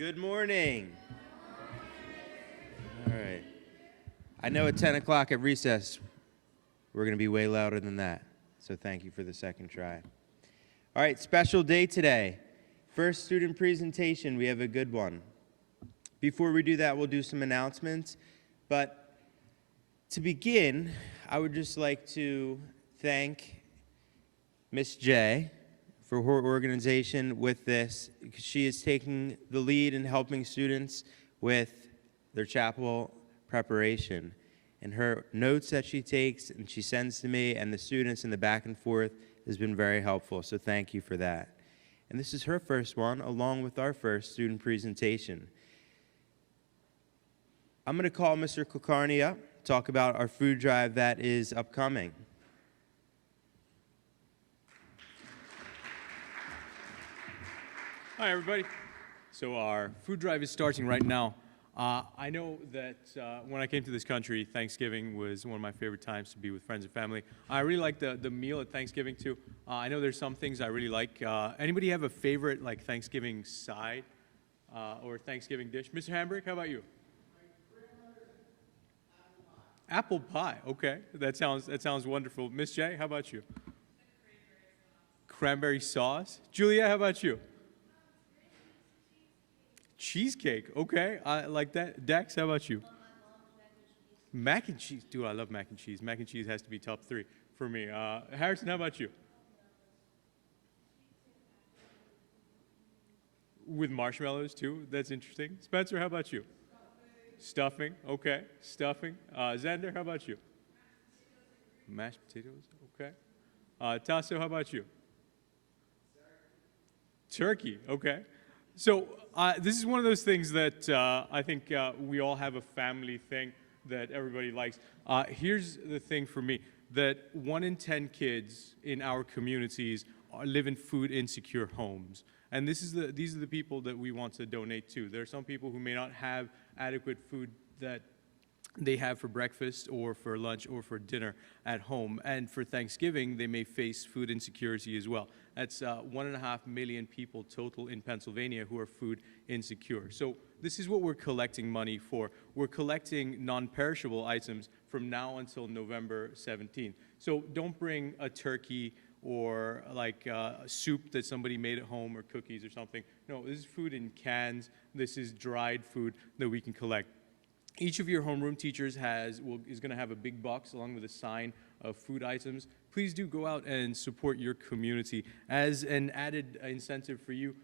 Good morning. All right. I know at 10 o'clock at recess, we're going to be way louder than that. So thank you for the second try. All right, special day today. First student presentation, we have a good one. Before we do that, we'll do some announcements. But to begin, I would just like to thank Miss J for her organization with this. She is taking the lead in helping students with their chapel preparation. And her notes that she takes and she sends to me and the students in the back and forth has been very helpful. So thank you for that. And this is her first one, along with our first student presentation. I'm going to call Mr. Kulkarni up, talk about our food drive that is upcoming. Hi, everybody. So our food drive is starting right now. I know that when I came to this country, Thanksgiving was one of my favorite times to be with friends and family. I really like the meal at Thanksgiving, too. I know there's some things I really like. Anybody have a favorite, like, Thanksgiving side or Thanksgiving dish? Mr. Hambrick, how about you? Apple pie. Okay, that sounds wonderful. Miss J, how about you? Cranberry sauce. Julia, how about you? Cheesecake. Okay, I like that. Dex, how about you? Mac and cheese. Dude, I love mac and cheese. Mac and cheese has to be top 3 for me. Harrison, how about you? With marshmallows too. That's interesting. Spencer, how about you? Stuffing. Okay, stuffing. Xander, how about you? Mashed potatoes. Okay. Tasso, how about you? Turkey. Okay. So this is one of those things that I think we all have a family thing that everybody likes. Here's the thing for me, that 1 in 10 kids in our communities live in food insecure homes. And these are the people that we want to donate to. There are some people who may not have adequate food that they have for breakfast or for lunch or for dinner at home. And for Thanksgiving, they may face food insecurity as well. That's 1.5 million people total in Pennsylvania who are food insecure. So this is what we're collecting money for. We're collecting non-perishable items from now until November 17th. So don't bring a turkey or like soup that somebody made at home or cookies or something. No, this is food in cans. This is dried food that we can collect. Each of your homeroom teachers is going to have a big box along with a sign of food items. Please do go out and support your community. As an added incentive for you,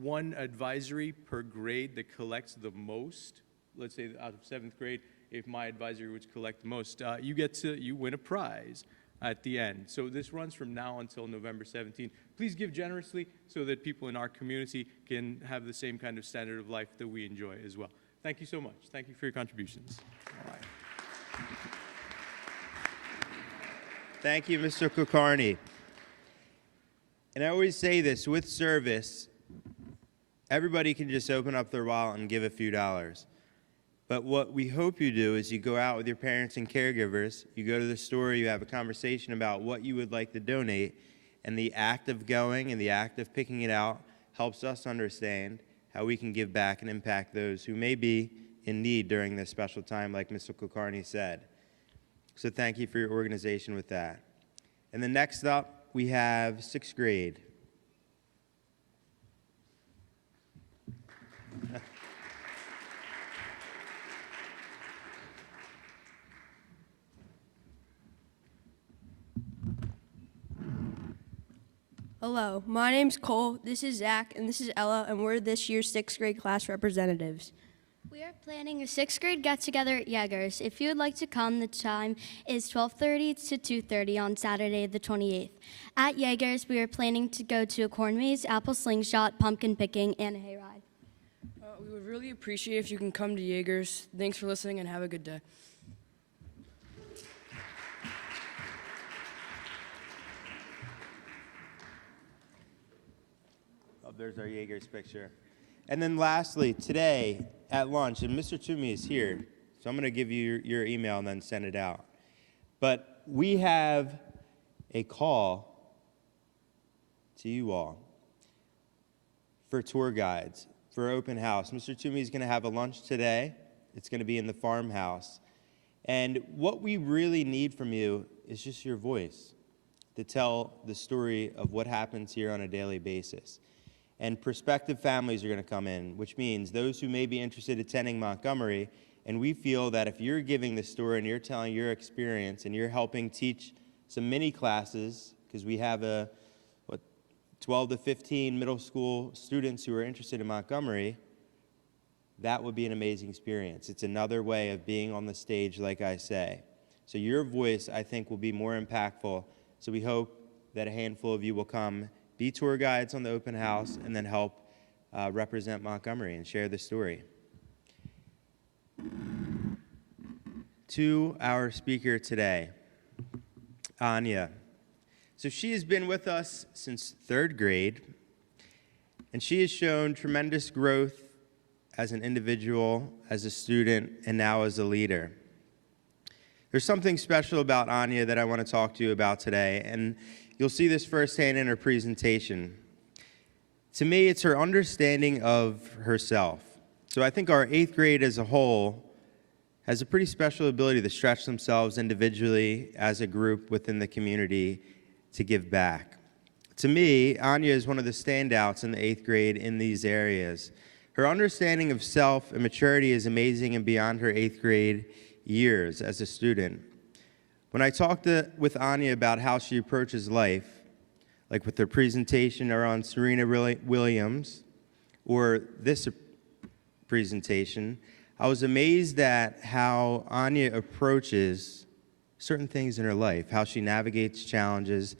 1 advisory per grade that collects the most, let's say out of 7th grade, if my advisory would collect the most, you win a prize at the end. So this runs from now until November 17th. Please give generously so that people in our community can have the same kind of standard of life that we enjoy as well. Thank you so much. Thank you for your contributions. All right. Thank you, Mr. Kulkarni. And I always say this, with service, everybody can just open up their wallet and give a few dollars. But what we hope you do is you go out with your parents and caregivers, you go to the store, you have a conversation about what you would like to donate, and the act of going and the act of picking it out helps us understand how we can give back and impact those who may be in need during this special time, like Mr. Kulkarni said. So thank you for your organization with that. And then next up, we have 6th grade. Hello, my name's Cole, this is Zach, and this is Ella, and we're this year's 6th grade class representatives. We are planning a 6th grade get-together at Jaegers. If you would like to come, the time is 12:30 to 2:30 on Saturday the 28th. At Jaegers, we are planning to go to a corn maze, apple slingshot, pumpkin picking, and a hayride. We would really appreciate if you can come to Jaegers. Thanks for listening and have a good day. There's our Jaegers picture. And then lastly, today at lunch, and Mr. Toomey is here, so I'm going to give you your email and then send it out. But we have a call to you all for tour guides. for open house. Mr. Toomey is going to have a lunch today. It's going to be in the farmhouse. And what we really need from you is just your voice to tell the story of what happens here on a daily basis. And prospective families are going to come in, which means those who may be interested in attending Montgomery, and we feel that if you're giving the story and you're telling your experience and you're helping teach some mini classes, because we have 12 to 15 middle school students who are interested in Montgomery, that would be an amazing experience. It's another way of being on the stage, like I say. So your voice, I think, will be more impactful. So we hope that a handful of you will come, be tour guides on the open house, and then help represent Montgomery and share the story. To our speaker today, Anya. So she has been with us since 3rd grade, and she has shown tremendous growth as an individual, as a student, and now as a leader. There's something special about Anya that I want to talk to you about today, and you'll see this firsthand in her presentation. To me, it's her understanding of herself. So I think our 8th grade as a whole has a pretty special ability to stretch themselves individually as a group within the community to give back. To me, Anya is one of the standouts in the 8th grade in these areas. Her understanding of self and maturity is amazing and beyond her 8th grade years as a student. When I talked with Anya about how she approaches life, like with her presentation around Serena Williams, or this presentation, I was amazed at how Anya approaches certain things in her life, how she navigates challenges,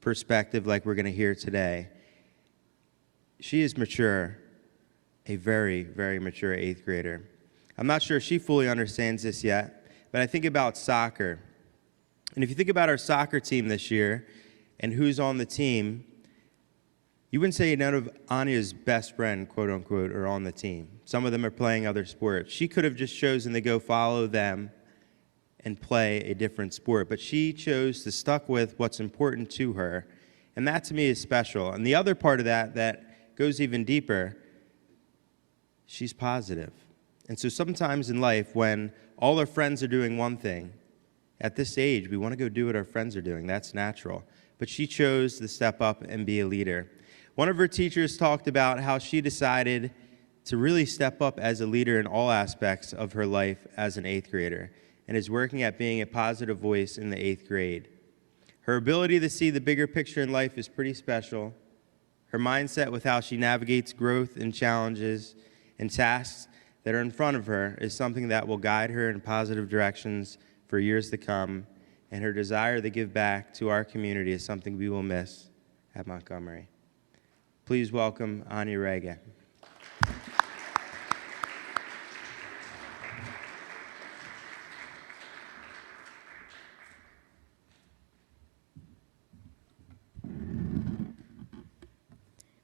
perspective like we're going to hear today. She is mature, a very, very mature 8th grader. I'm not sure if she fully understands this yet, but I think about soccer. And if you think about our soccer team this year and who's on the team, you wouldn't say none of Anya's best friend, quote unquote, are on the team. Some of them are playing other sports. She could have just chosen to go follow them and play a different sport, but she chose to stuck with what's important to her, and that to me is special. And the other part of that goes even deeper, she's positive. And so sometimes in life, when all our friends are doing one thing, at this age, we want to go do what our friends are doing. That's natural. But she chose to step up and be a leader. One of her teachers talked about how she decided to really step up as a leader in all aspects of her life as an 8th grader, and is working at being a positive voice in the 8th grade. Her ability to see the bigger picture in life is pretty special. Her mindset with how she navigates growth and challenges and tasks that are in front of her is something that will guide her in positive directions for years to come, and her desire to give back to our community is something we will miss at Montgomery. Please welcome Anya Rega.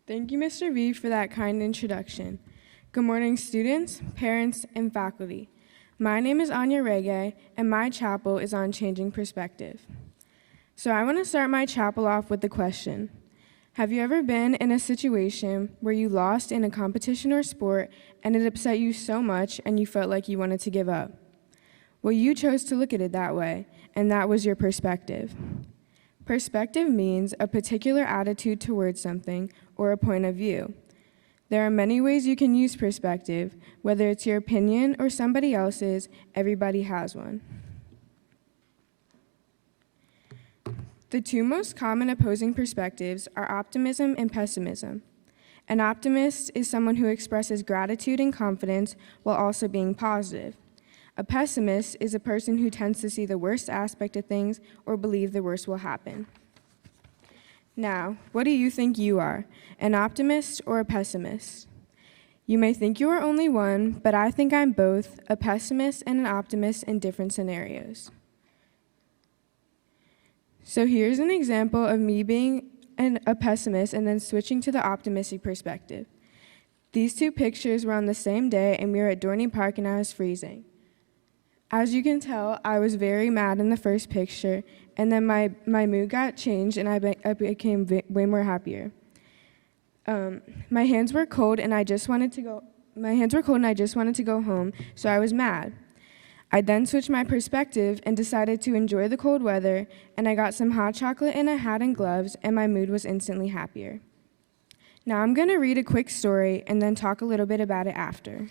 Thank you, Mr. V, for that kind introduction. Good morning, students, parents, and faculty. My name is Anya Rege, and my chapel is on changing perspective. So I want to start my chapel off with the question: have you ever been in a situation where you lost in a competition or sport and it upset you so much and you felt like you wanted to give up? Well, you chose to look at it that way, and that was your perspective. Perspective means a particular attitude towards something or a point of view. There are many ways you can use perspective, whether it's your opinion or somebody else's, everybody has one. The two most common opposing perspectives are optimism and pessimism. An optimist is someone who expresses gratitude and confidence while also being positive. A pessimist is a person who tends to see the worst aspect of things or believe the worst will happen. Now, what do you think you are, an optimist or a pessimist? You may think you are only one, but I think I'm both, a pessimist and an optimist in different scenarios. So here's an example of me being a pessimist and then switching to the optimistic perspective. These two pictures were on the same day, and we were at Dorney Park and I was freezing. As you can tell, I was very mad in the first picture, and then my mood got changed and I became way more happier. My hands were cold and I just wanted to go home, so I was mad. I then switched my perspective and decided to enjoy the cold weather, and I got some hot chocolate and a hat and gloves, and my mood was instantly happier. Now I'm going to read a quick story and then talk a little bit about it after.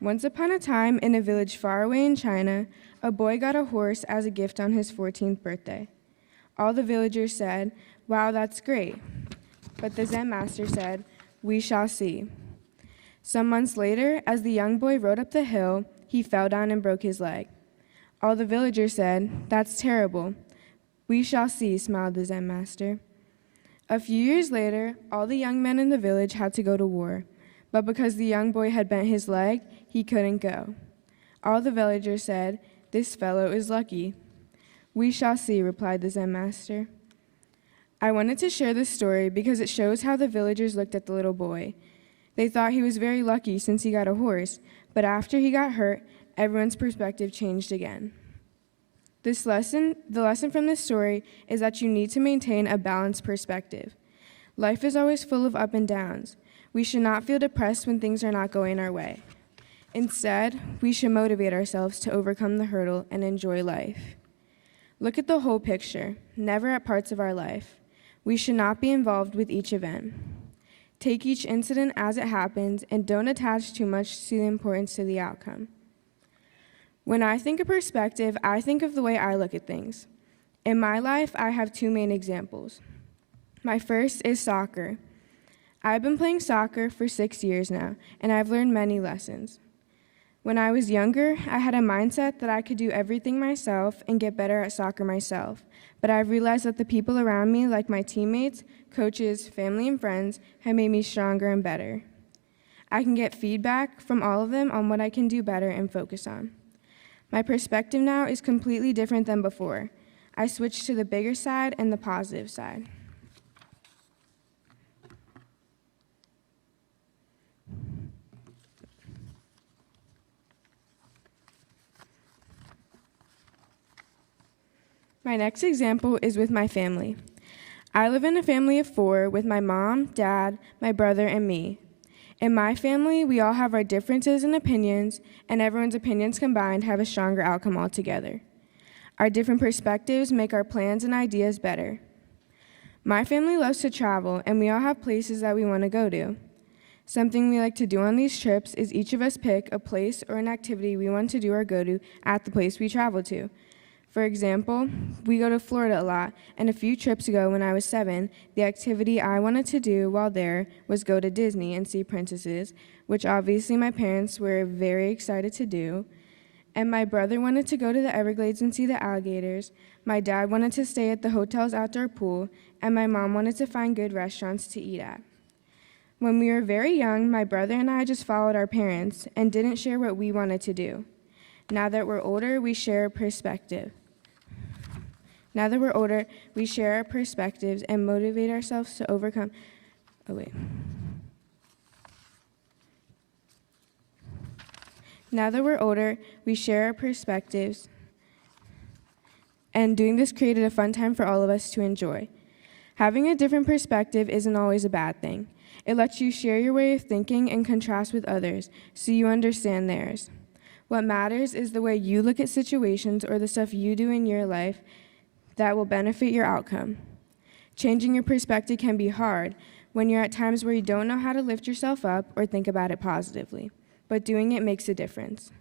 Once upon a time, in a village far away in China, a boy got a horse as a gift on his 14th birthday. All the villagers said, "Wow, that's great." But the Zen master said, "We shall see." Some months later, as the young boy rode up the hill, he fell down and broke his leg. All the villagers said, "That's terrible." "We shall see," smiled the Zen master. A few years later, all the young men in the village had to go to war, but because the young boy had bent his leg, he couldn't go. All the villagers said, "This fellow is lucky." "We shall see," replied the Zen master. I wanted to share this story because it shows how the villagers looked at the little boy. They thought he was very lucky since he got a horse, but after he got hurt, everyone's perspective changed again. The lesson from this story is that you need to maintain a balanced perspective. Life is always full of up and downs. We should not feel depressed when things are not going our way. Instead, we should motivate ourselves to overcome the hurdle and enjoy life. Look at the whole picture, never at parts of our life. We should not be involved with each event. Take each incident as it happens and don't attach too much to the importance to the outcome. When I think of perspective, I think of the way I look at things. In my life, I have two main examples. My first is soccer. I've been playing soccer for 6 years now, and I've learned many lessons. When I was younger, I had a mindset that I could do everything myself and get better at soccer myself, but I've realized that the people around me, like my teammates, coaches, family, and friends, have made me stronger and better. I can get feedback from all of them on what I can do better and focus on. My perspective now is completely different than before. I switched to the bigger side and the positive side. My next example is with my family. I live in a family of 4 with my mom, dad, my brother, and me. In my family, we all have our differences and opinions, and everyone's opinions combined have a stronger outcome altogether. Our different perspectives make our plans and ideas better. My family loves to travel, and we all have places that we want to go to. Something we like to do on these trips is each of us pick a place or an activity we want to do or go to at the place we travel to. For example, we go to Florida a lot, and a few trips ago when I was 7, the activity I wanted to do while there was go to Disney and see princesses, which obviously my parents were very excited to do. And my brother wanted to go to the Everglades and see the alligators, my dad wanted to stay at the hotel's outdoor pool, and my mom wanted to find good restaurants to eat at. When we were very young, my brother and I just followed our parents and didn't share what we wanted to do. Now that we're older, we share a perspective. Now that we're older, we share our perspectives and motivate ourselves to overcome. Now that we're older, we share our perspectives, and doing this created a fun time for all of us to enjoy. Having a different perspective isn't always a bad thing. It lets you share your way of thinking and contrast with others, so you understand theirs. What matters is the way you look at situations or the stuff you do in your life that will benefit your outcome. Changing your perspective can be hard when you're at times where you don't know how to lift yourself up or think about it positively, but doing it makes a difference.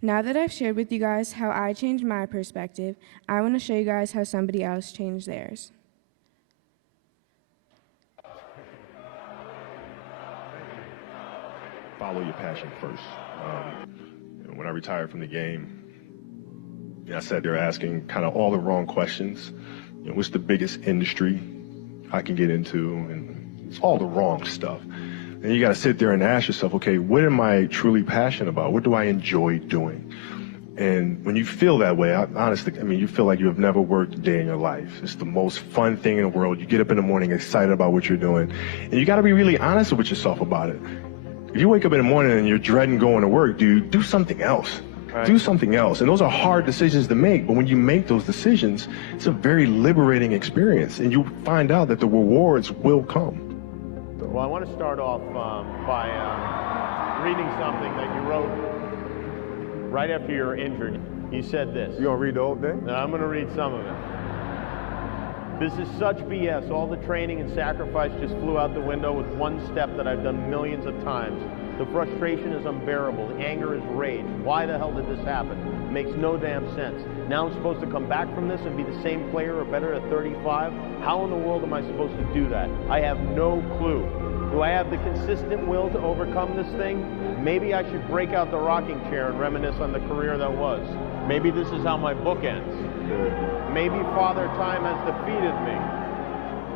Now that I've shared with you guys how I changed my perspective, I want to show you guys how somebody else changed theirs. Follow your passion first. When I retired from the game, I sat there asking kind of all the wrong questions. What's the biggest industry I can get into? And it's all the wrong stuff. And you got to sit there and ask yourself, okay, what am I truly passionate about? What do I enjoy doing? And when you feel that way, honestly, you feel like you have never worked a day in your life. It's the most fun thing in the world. You get up in the morning excited about what you're doing. And you got to be really honest with yourself about it. If you wake up in the morning and you're dreading going to work, dude, do something else. do something else. And those are hard decisions to make, but when you make those decisions, it's a very liberating experience, and you find out that the rewards will come. Well, I want to start off by reading something that you wrote right after you were injured. You said this. You gonna read the whole thing? No, I'm going to read some of it. This is such BS. All the training and sacrifice just flew out the window with one step that I've done millions of times. The frustration is unbearable. The anger is rage. Why the hell did this happen? It makes no damn sense. Now I'm supposed to come back from this and be the same player or better at 35? How in the world am I supposed to do that? I have no clue. Do I have the consistent will to overcome this thing? Maybe I should break out the rocking chair and reminisce on the career that was. Maybe this is how my book ends. Maybe Father Time has defeated me.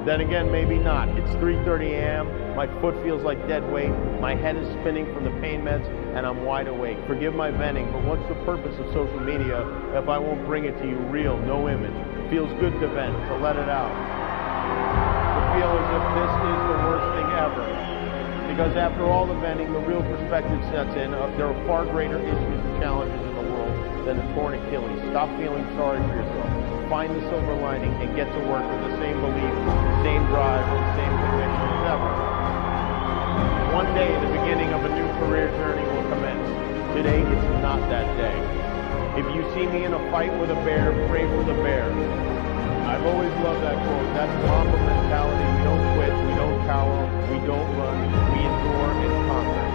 Then again, maybe not. It's 3:30 a.m. My foot feels like dead weight. My head is spinning from the pain meds, and I'm wide awake. Forgive my venting, but what's the purpose of social media if I won't bring it to you real, no image? It feels good to vent, to let it out. To feel as if this is the worst thing ever. Because after all the venting, the real perspective sets in. There are far greater issues and challenges in the world than a torn Achilles. Stop feeling sorry for yourself. Find the silver lining and get to work with the same belief, same drive, and same conviction as ever. One day, the beginning of a new career journey will commence. Today, it's not that day. If you see me in a fight with a bear, pray for the bear. I've always loved that quote. That's Mamba mentality. We don't quit, we don't cower, we don't run, we endure and conquer.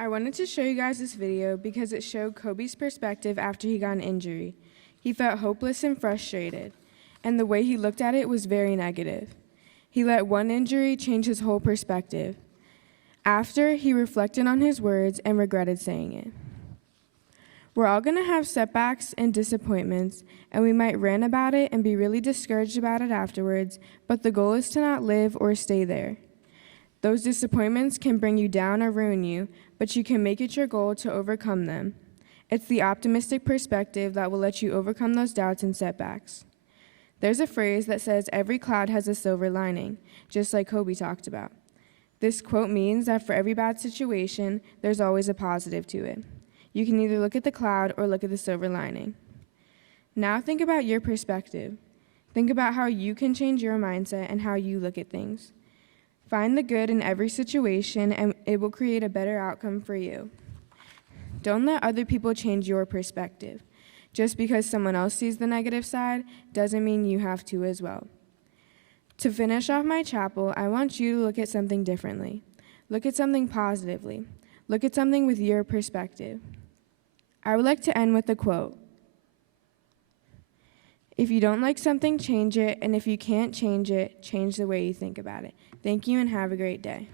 I wanted to show you guys this video because it showed Kobe's perspective after he got an injury. He felt hopeless and frustrated, and the way he looked at it was very negative. He let one injury change his whole perspective. After, he reflected on his words and regretted saying it. We're all going to have setbacks and disappointments, and we might rant about it and be really discouraged about it afterwards, but the goal is to not live or stay there. Those disappointments can bring you down or ruin you, but you can make it your goal to overcome them. It's the optimistic perspective that will let you overcome those doubts and setbacks. There's a phrase that says every cloud has a silver lining, just like Kobe talked about. This quote means that for every bad situation, there's always a positive to it. You can either look at the cloud or look at the silver lining. Now think about your perspective. Think about how you can change your mindset and how you look at things. Find the good in every situation, and it will create a better outcome for you. Don't let other people change your perspective. Just because someone else sees the negative side doesn't mean you have to as well. To finish off my chapel, I want you to look at something differently. Look at something positively. Look at something with your perspective. I would like to end with a quote. If you don't like something, change it, and if you can't change it, change the way you think about it. Thank you and have a great day.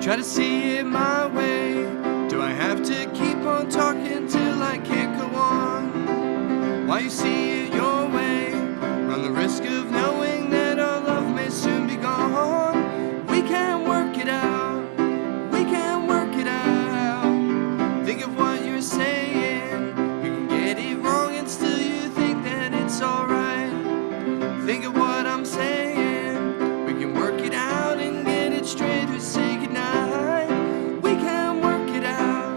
Try to see it my way. Do I have to keep on talking till I can't go on? Why you see it your way? Run the risk of knowing that our love may soon be gone. We can work it out. We can work it out. Think of what you're saying. You can get it wrong and still you think that it's alright. Think of what I'm saying. We can work it out and get it straight or say goodnight. We can work it out.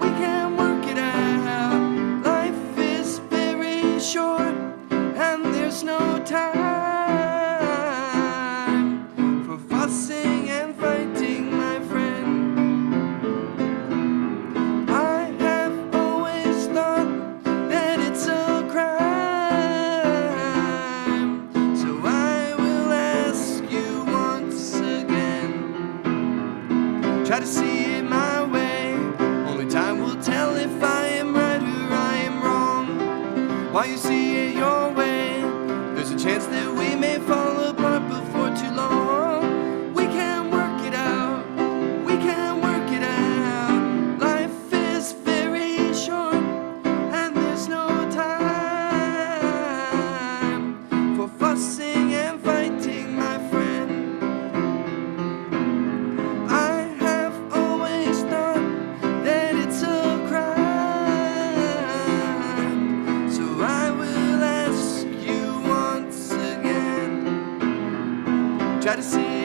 We can work it out. Life is very short and there's no time for fussing and fighting, my friend. I have always thought that it's a crime, so I will ask you once again. Try to see it my way. Only time will tell if I am right or I am wrong. While you see it your way, there's a chance that we may fall apart before too long. We can work it out. We can work it out. Life is very short and there's no time Try to see